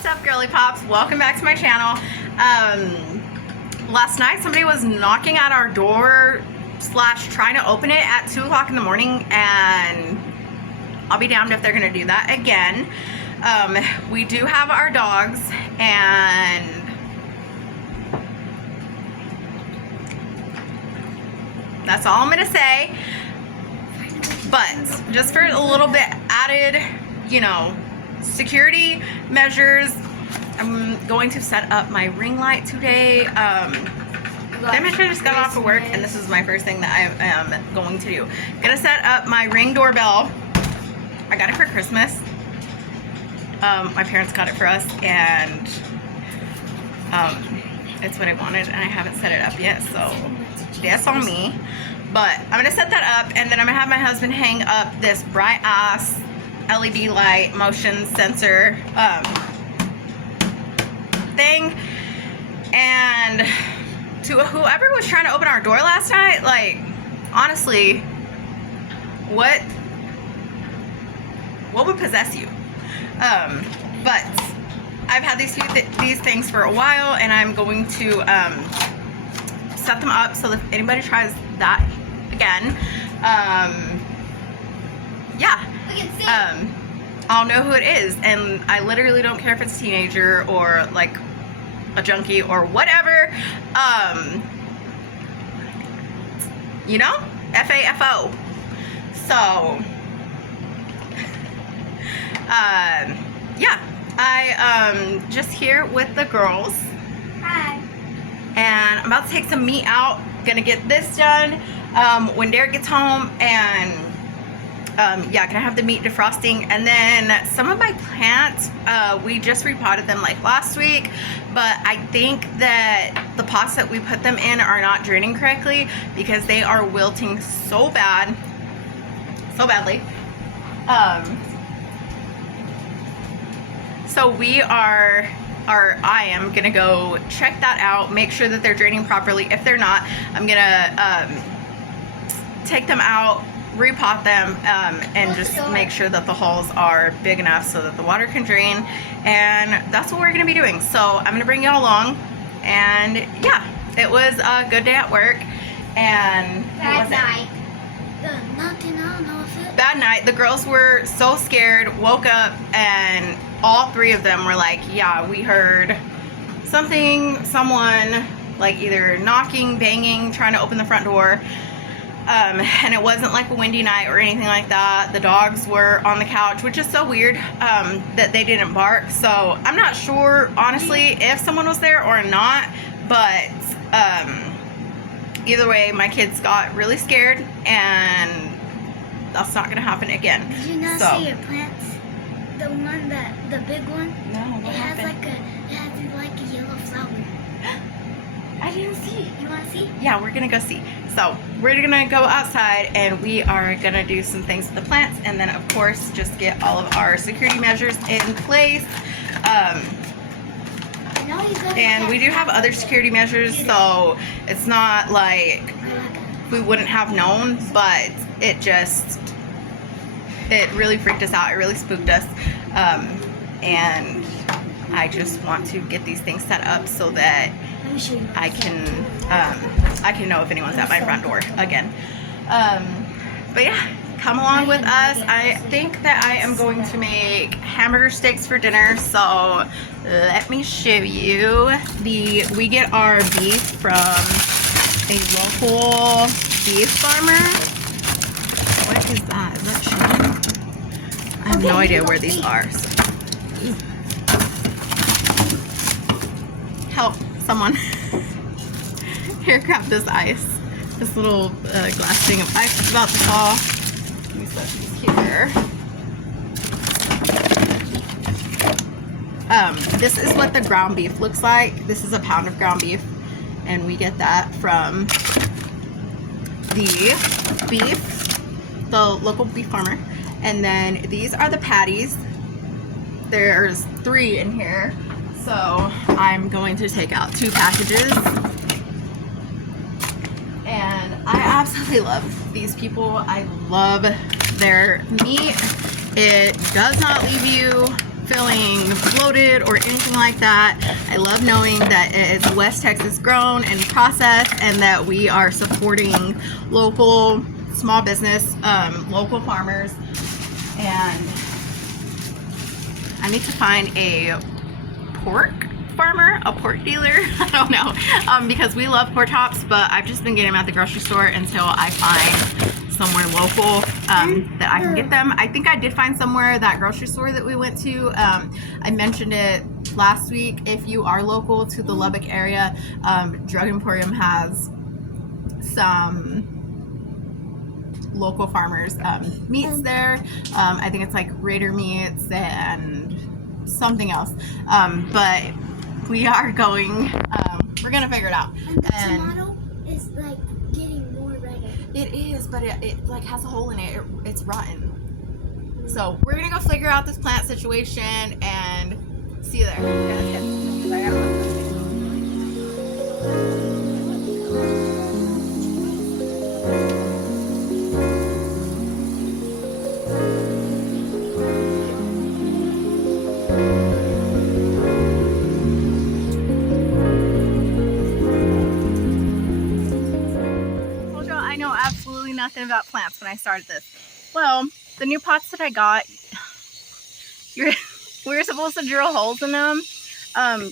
What's up, girly pops? Welcome back to my channel. Last night somebody was knocking at our door slash trying to open it at 2 o'clock in the morning, and I'll be damned if they're gonna do that again. We do have our dogs, and that's all I'm gonna say. But just for a little bit added, you know, security measures, I'm going to set up my ring light today. I just got off of work, and this is my first thing that I am going to do. Gonna set up my Ring doorbell. I got it for Christmas. My parents got it for us, and it's what I wanted, and I haven't set it up yet, so that's on me. But I'm gonna set that up, and then I'm gonna have my husband hang up this bright ass LED light motion sensor thing. And to whoever was trying to open our door last night, like, honestly, what would possess you? But I've had these things for a while, and I'm going to set them up so that if anybody tries that again, I'll know who it is. And I literally don't care if it's a teenager or like a junkie or whatever. You know, FAFO. So yeah, I just here with the girls. Hi. And I'm about to take some meat out. Gonna get this done when Derek gets home, and yeah, gonna have the meat defrosting. And then some of my plants, we just repotted them like last week, but I think that the pots that we put them in are not draining correctly because they are wilting so badly. So I am gonna go check that out, make sure that they're draining properly. If they're not, I'm gonna take them out, repot them, and just make sure that the holes are big enough so that the water can drain. And that's what we're gonna be doing. So I'm gonna bring y'all along. And yeah, it was a good day at work. And Bad night. Bad night. The girls were so scared, woke up, and all three of them were like, yeah, we heard someone like either knocking, banging, trying to open the front door. And it wasn't like a windy night or anything like that. The dogs were on the couch, which is so weird that they didn't bark. So I'm not sure, honestly, if someone was there or not. But either way, my kids got really scared, and that's not going to happen again. Did you not see your plants? The one the big one? No, what happened? It has like a yellow flower. I didn't see. You want to see? Yeah, we're gonna go see. So we're gonna go outside, and we are gonna do some things with the plants, and then of course just get all of our security measures in place. And we do have other security measures, so it's not like we wouldn't have known, but it really freaked us out. It really spooked us. And I just want to get these things set up so that I can know if anyone's at my front door again. But yeah, come along with us. I think that I am going to make hamburger steaks for dinner. So let me show you. We get our beef from a local beef farmer. What is that? Is that chicken? I have no idea where these are. So. Help someone. Here, grab this ice. This little glass thing of ice is about to fall. Let me set these here. This is what the ground beef looks like. This is a pound of ground beef, and we get that from the local beef farmer. And then these are the patties. There's 3 in here. So I'm going to take out 2 packages. And I absolutely love these people. I love their meat. It does not leave you feeling bloated or anything like that. I love knowing that it's West Texas grown and processed, and that we are supporting local small business, local farmers. And I need to find a pork farmer, a pork dealer. I don't know, because we love pork chops, but I've just been getting them at the grocery store until I find somewhere local that I can get them. I think I did find somewhere, that grocery store that we went to. I mentioned it last week. If you are local to the Lubbock area, Drug Emporium has some local farmers meats there. I think it's like Raider meats and something else, but we are going, we're gonna figure it out. And the tomato is like getting more redder. It is, but it like has a hole in it. It's rotten. So we're gonna go figure out this plant situation and see you there. I know absolutely nothing about plants when I started this. Well, the new pots that I got, we were supposed to drill holes in them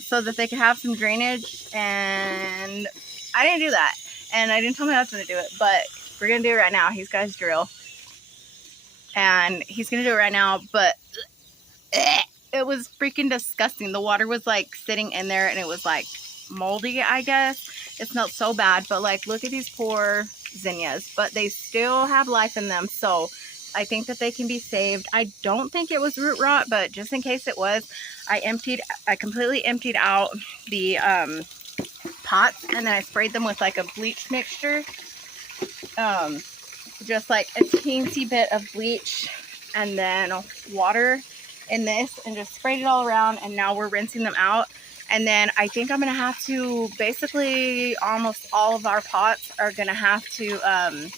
so that they could have some drainage, and I didn't do that. And I didn't tell my husband to do it, but we're gonna do it right now. He's got his drill, and he's gonna do it right now, but it was freaking disgusting. The water was like sitting in there, and it was like moldy, I guess. It smelled so bad, but like, look at these poor zinnias, but they still have life in them, so I think that they can be saved. I don't think it was root rot, but just in case it was, I completely emptied out the pots, and then I sprayed them with like a bleach mixture, just like a teensy bit of bleach and then water in this, and just sprayed it all around, and now we're rinsing them out. And then I think I'm gonna have to, basically almost all of our pots are gonna have to, I'm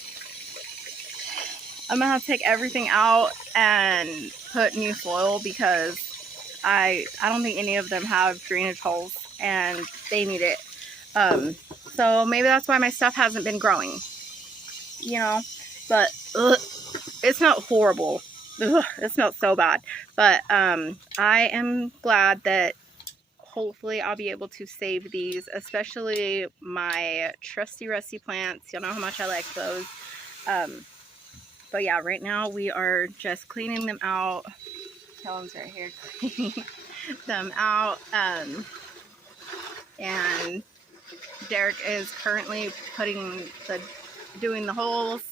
gonna have to take everything out and put new soil, because I don't think any of them have drainage holes, and they need it. So maybe that's why my stuff hasn't been growing, you know, but it's not horrible. It smells so bad, but I am glad that hopefully I'll be able to save these, especially my trusty rusty plants. Y'all know how much I like those. But yeah, right now we are just cleaning them out. Helen's right here cleaning them out. And Derek is currently doing the holes.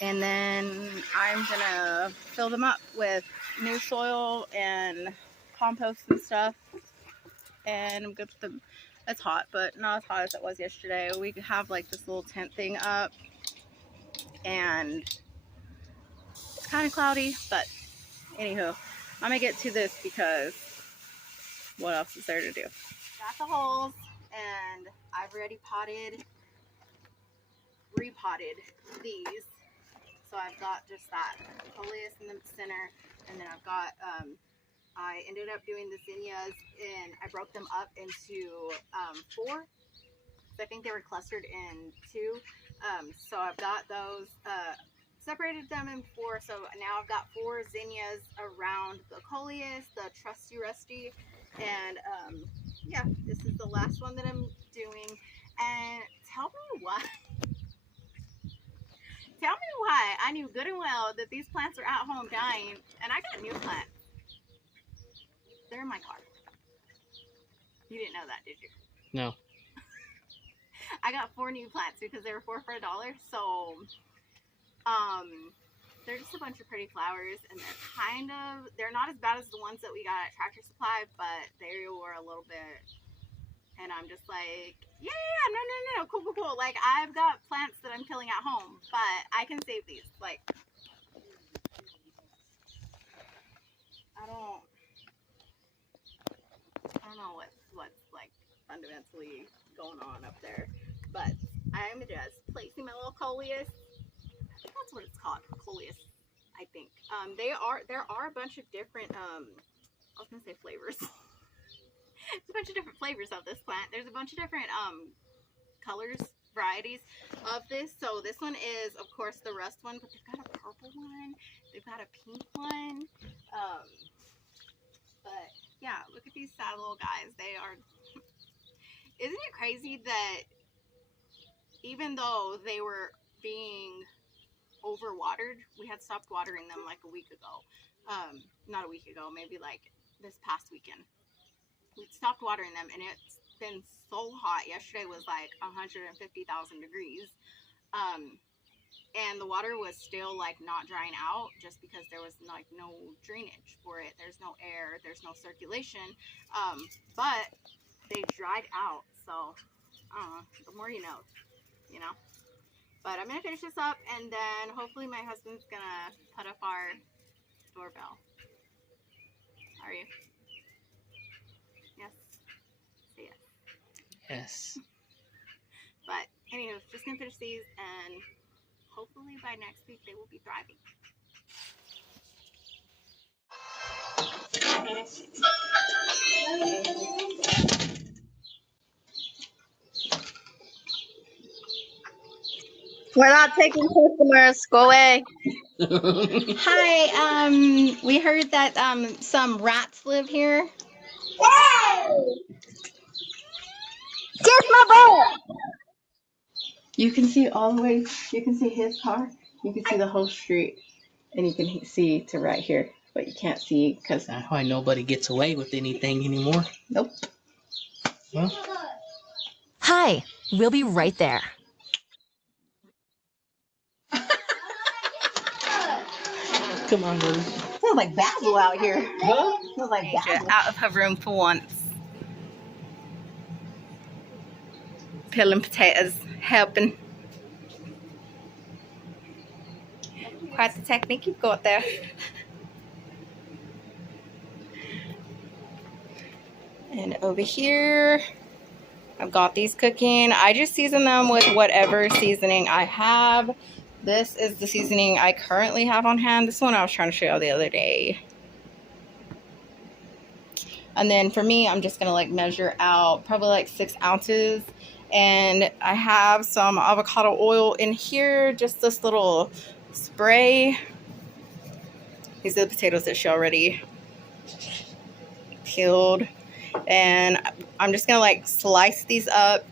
And then I'm gonna fill them up with new soil and compost and stuff. And I'm good with them. It's hot, but not as hot as it was yesterday. We have like this little tent thing up, and it's kind of cloudy, but anywho, I'm gonna get to this because what else is there to do? Got the holes, and I've already repotted these. So I've got just that coleus in the center, and then I've got I ended up doing the zinnias, and I broke them up into 4. So I think they were clustered in 2. So I've got those, separated them in 4. So now I've got 4 zinnias around the coleus, the trusty rusty, and yeah, this is the last one that I'm doing. And tell me why I knew good and well that these plants are at home dying, and I got new plants. They're in my car. You didn't know that, did you? No. I got 4 new plants because they were 4 for $1. So, they're just a bunch of pretty flowers, and they're not as bad as the ones that we got at Tractor Supply, but they were a little bit, and I'm just like, yeah, no, cool. Like, I've got plants that I'm killing at home, but I can save these. Like, I don't know what's like fundamentally going on up there, but I'm just placing my little coleus. That's what it's called, coleus, I think. There are a bunch of different I was gonna say flavors. There's a bunch of different flavors of this plant. There's a bunch of different colors, varieties of this. So this one is, of course, the rust one, but they've got a purple one. They've got a pink one. But yeah, look at these sad little guys. They are. Isn't it crazy that even though they were being overwatered, we had stopped watering them like a week ago. Not a week ago, maybe like this past weekend. We stopped watering them, and it's been so hot. Yesterday was like 150,000 degrees. And the water was still like not drying out just because there was like no drainage for it. There's no air, there's no circulation. But they dried out. So I don't know, the more you know, you know. But I'm gonna finish this up, and then hopefully my husband's gonna put up our doorbell. Are you? Yes. Say yes. Yes. But anyway, just gonna finish these, and hopefully by next week they will be thriving. We're not taking customers. Go away. Hi, we heard that some rats live here. Kiss my butt. You can see all the way, you can see his car, you can see the whole street, and you can see to right here, but you can't see because That's why nobody gets away with anything anymore. nope. Well, Hi, we'll be right there. come on, Lily. Smells like basil out here. Huh? Smells like basil. Out of her room for once. Peeling potatoes, helping. Quite the technique you've got there. And over here, I've got these cooking. I just season them with whatever seasoning I have. This is the seasoning I currently have on hand. This one I was trying to show you the other day. And then for me, I'm just going to like measure out probably like 6 ounces. And I have some avocado oil in here, just this little spray. These are the potatoes that she already peeled. And I'm just going to like slice these up,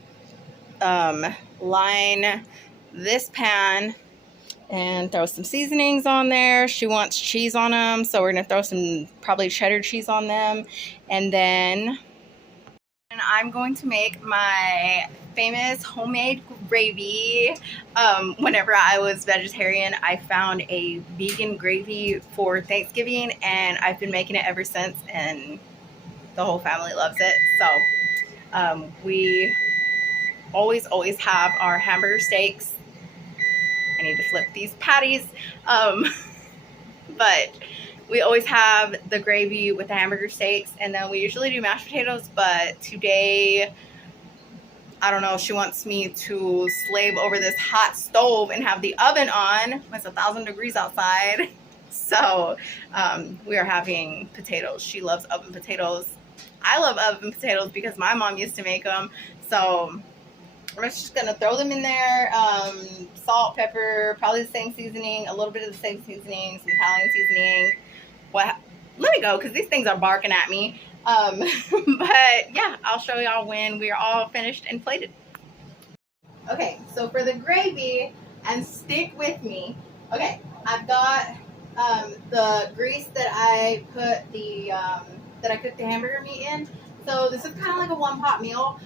line this pan, and throw some seasonings on there. She wants cheese on them, so we're going to throw some probably cheddar cheese on them. And then I'm going to make my famous homemade gravy. Whenever I was vegetarian, I found a vegan gravy for Thanksgiving, and I've been making it ever since, and the whole family loves it. So we always have our hamburger steaks. I need to flip these patties. But we always have the gravy with the hamburger steaks, and then we usually do mashed potatoes, but today, I don't know, she wants me to slave over this hot stove and have the oven on. It's 1,000 degrees outside. So we are having potatoes. She loves oven potatoes. I love oven potatoes because my mom used to make them. So we're just going to throw them in there. Salt, pepper, probably the same seasoning, a little bit of the same seasoning, some Italian seasoning. Well, let me go because these things are barking at me. But yeah, I'll show y'all when we're all finished and plated. Okay, so for the gravy, and stick with me. Okay, I've got the grease that I put the that I cooked the hamburger meat in. So this is kind of like a one-pot meal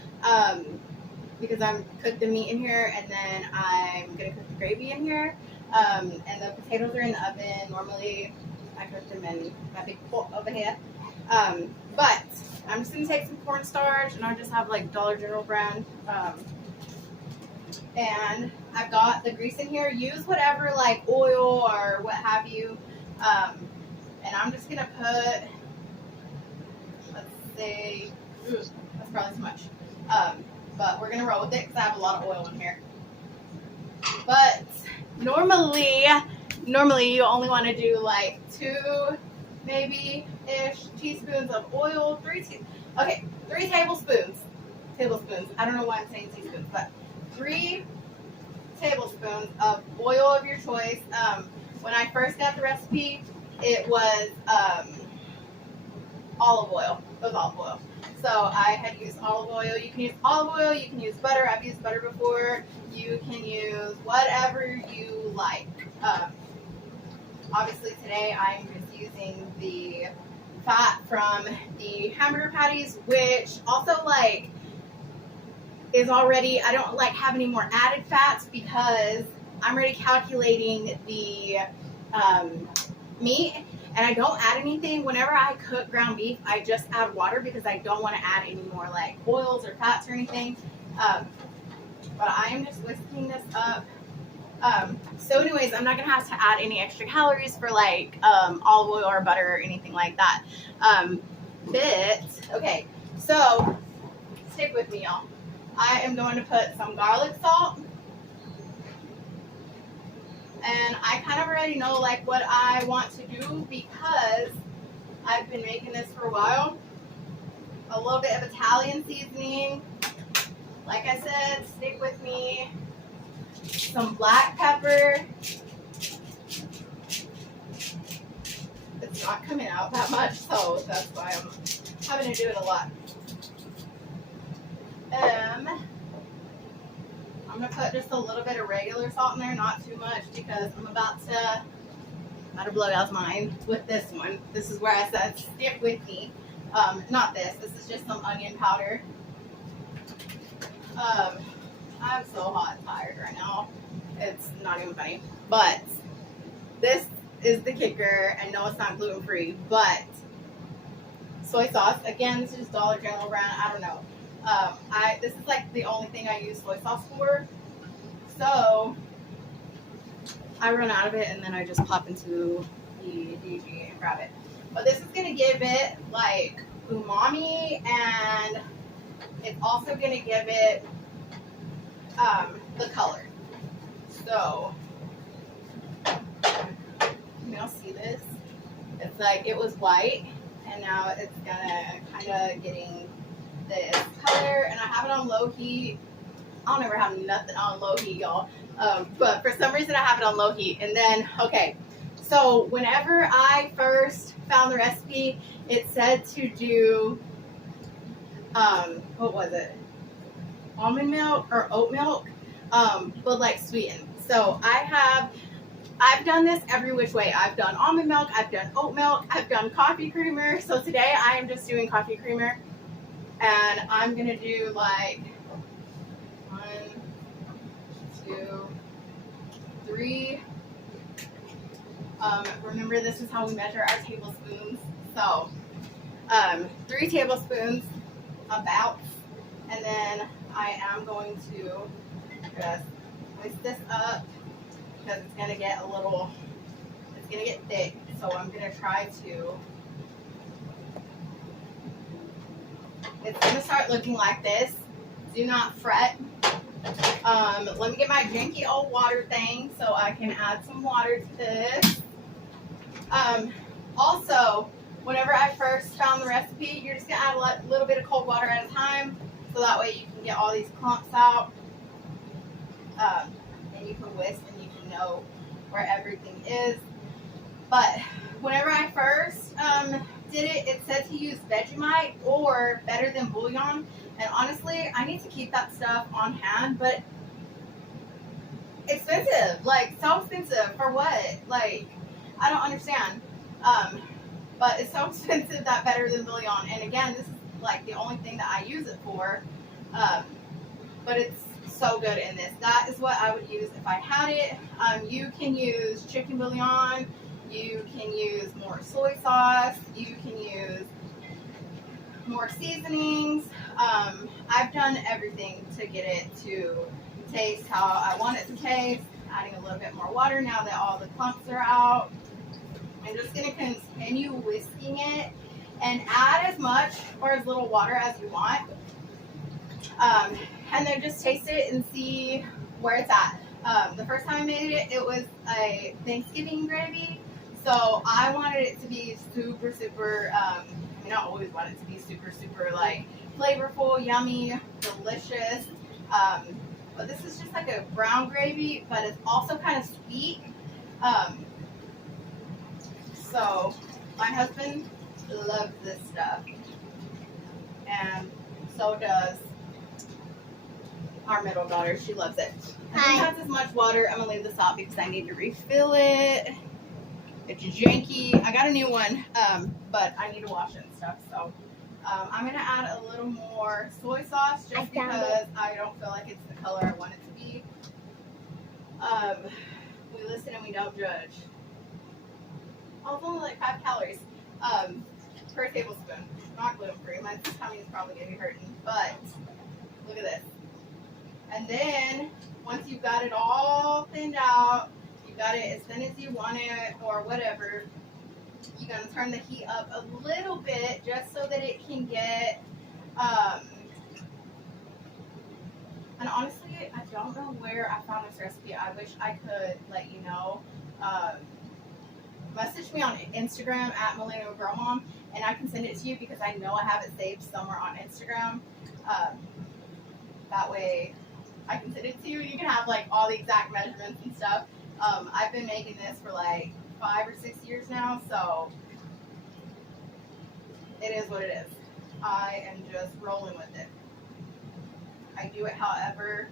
because I'm cooked the meat in here, and then I'm gonna cook the gravy in here. And the potatoes are in the oven. Normally, I cook them in my big pot over here. But I'm just gonna take some cornstarch, and I just have like Dollar General brand. And I've got the grease in here. Use whatever like oil or what have you. And I'm just gonna put, let's say, that's probably too much. But we're gonna roll with it because I have a lot of oil in here. But normally you only want to do like 2 maybe-ish teaspoons of oil. 3 tablespoons. Tablespoons. I don't know why I'm saying teaspoons, but 3 tablespoons of oil of your choice. When I first got the recipe, it was olive oil. It was olive oil. So I had used olive oil. You can use olive oil. You can use butter. I've used butter before. You can use whatever you like. Obviously today I'm just using the fat from the hamburger patties, which also like is already, I don't like have any more added fats because I'm already calculating the meat, and I don't add anything. Whenever I cook ground beef, I just add water because I don't want to add any more like oils or fats or anything. But I am just whisking this up. So anyways, I'm not gonna have to add any extra calories for like olive oil or butter or anything like that. Okay, so stick with me, y'all. I am going to put some garlic salt, and I kind of already know like what I want to do because I've been making this for a while. A little bit of Italian seasoning, like I said, stick with me. Some black pepper. It's not coming out that much, so that's why I'm having to do it a lot. I'm gonna put just a little bit of regular salt in there, not too much, because I'm about to blow y'all's mind with this one. This is where I said stick with me. Not this. This is just some onion powder. I'm so hot and tired right now. It's not even funny. But this is the kicker. I know it's not gluten free, but soy sauce. Again, this is Dollar General brand. I don't know. This is like the only thing I use soy sauce for. So I run out of it and then I just pop into the DG and grab it. But this is gonna give it like umami, and it's also gonna give it the color. So you all see this? It's like it was white and now it's gonna kind of getting this color, and I have it on low heat. I don't ever have nothing on low heat, y'all. But for some reason I have it on low heat. And then, okay, so whenever I first found the recipe, it said to do, what was it? Almond milk or oat milk, but like sweetened. So I've done this every which way. I've done almond milk, I've done oat milk, I've done coffee creamer. So today I am just doing coffee creamer. And I'm going to do like 1, 2, 3. Remember, this is how we measure our tablespoons. So 3 tablespoons about. And then I am going to just whisk this up because it's going to get a little, it's going to get thick. So I'm going to try to, it's going to start looking like this. Do not fret. Let me get my janky old water thing so I can add some water to this. Also, whenever I first found the recipe, you're just going to add a little bit of cold water at a time so that way you can get all these clumps out. And you can whisk and you can know where everything is. But whenever I first did it, it said to use Vegemite or Better Than Bouillon. And honestly, I need to keep that stuff on hand, but expensive. Like, so expensive. For what? Like, I don't understand. But it's so expensive, that Better Than Bouillon. And again, this is like the only thing that I use it for. But it's so good in this. That is what I would use if I had it. You can use chicken bouillon. You can use more soy sauce. You can use more seasonings. I've done everything to get it to taste how I want it to taste. Adding a little bit more water now that all the clumps are out. I'm just going to continue whisking it and add as much or as little water as you want. And then just taste it and see where it's at. The first time I made it, it was a Thanksgiving gravy. So I wanted it to be super, super, I mean, I always want it to be super, super, like, flavorful, yummy, delicious. But this is just like a brown gravy, but it's also kind of sweet. So my husband loves this stuff. And so does our middle daughter. She loves it. And it has as much water. I'm going to leave this out because I need to refill it. It's janky. I got a new one, but I need to wash it and stuff. So I'm going to add a little more soy sauce just because I don't feel like it's the color I want it to be. We listen and we don't judge. Oh, it's only like 5 calories per tablespoon. Not gluten-free. My tummy is probably going to be hurting, but look at this. And then once you've got it all thinned out, you've got it as thin as you want it or whatever, you're going to turn the heat up a little bit just so that it can get, and honestly, I don't know where I found this recipe. I wish I could let you know. Message me on Instagram at Millennial Girl Mom, and I can send it to you because I know I have it saved somewhere on Instagram. That way I can send it to you and you can have like all the exact measurements and stuff. I've been making this for like 5 or 6 years now, so it is what it is. I am just rolling with it. I do it however.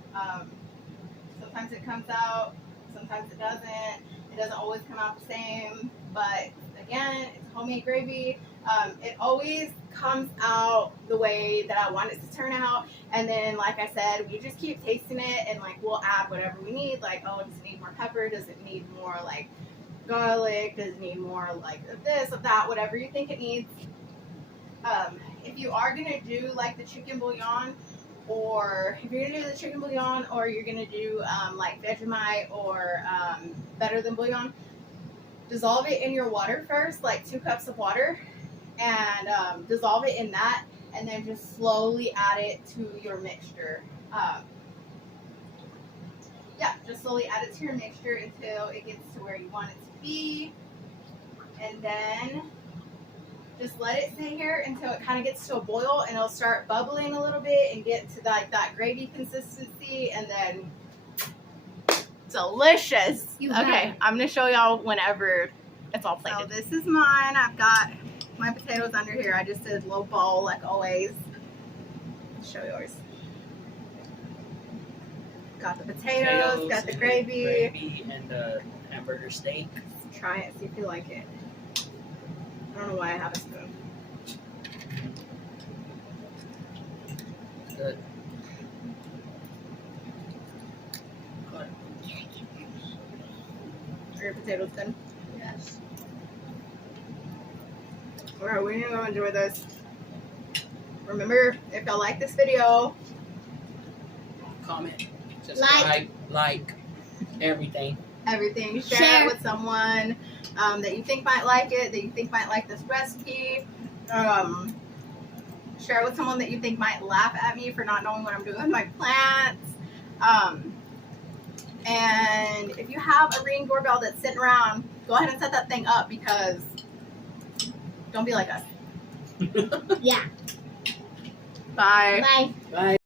Sometimes it comes out, sometimes it doesn't. It doesn't always come out the same, but again, it's homemade gravy. It always comes out the way that I want it to turn out. And then, like I said, we just keep tasting it and like we'll add whatever we need. Like, oh, does it need more pepper? Does it need more like garlic? Does it need more like of this, of that, whatever you think it needs. If you are gonna do like the chicken bouillon, or if you're gonna do the chicken bouillon, or you're gonna do like Vegemite or better than bouillon, dissolve it in your water first, like 2 cups of water, and dissolve it in that, and then just slowly add it to your mixture. Yeah, just slowly add it to your mixture until it gets to where you want it to be, and then just let it sit here until it kind of gets to a boil, and it'll start bubbling a little bit and get to like that gravy consistency, and then delicious. Okay, I'm gonna show y'all whenever it's all plated. So this is mine. I've got my potatoes under here. I just did low bowl like always. I'll show yours. Got the potatoes, got the gravy, and the hamburger steak. Try it, see if you like it. I don't know why I have a spoon. Good. Are your potatoes done? Yes. Alright, we're gonna go enjoy this. Remember, if y'all like this video, Comment, subscribe, like everything. everything, share it with someone that you think might like it, that you think might like this recipe. Share it with someone that you think might laugh at me for not knowing what I'm doing with my plants. And if you have a Ring doorbell that's sitting around, go ahead and set that thing up, because don't be like us. Yeah. Bye. Bye. Bye.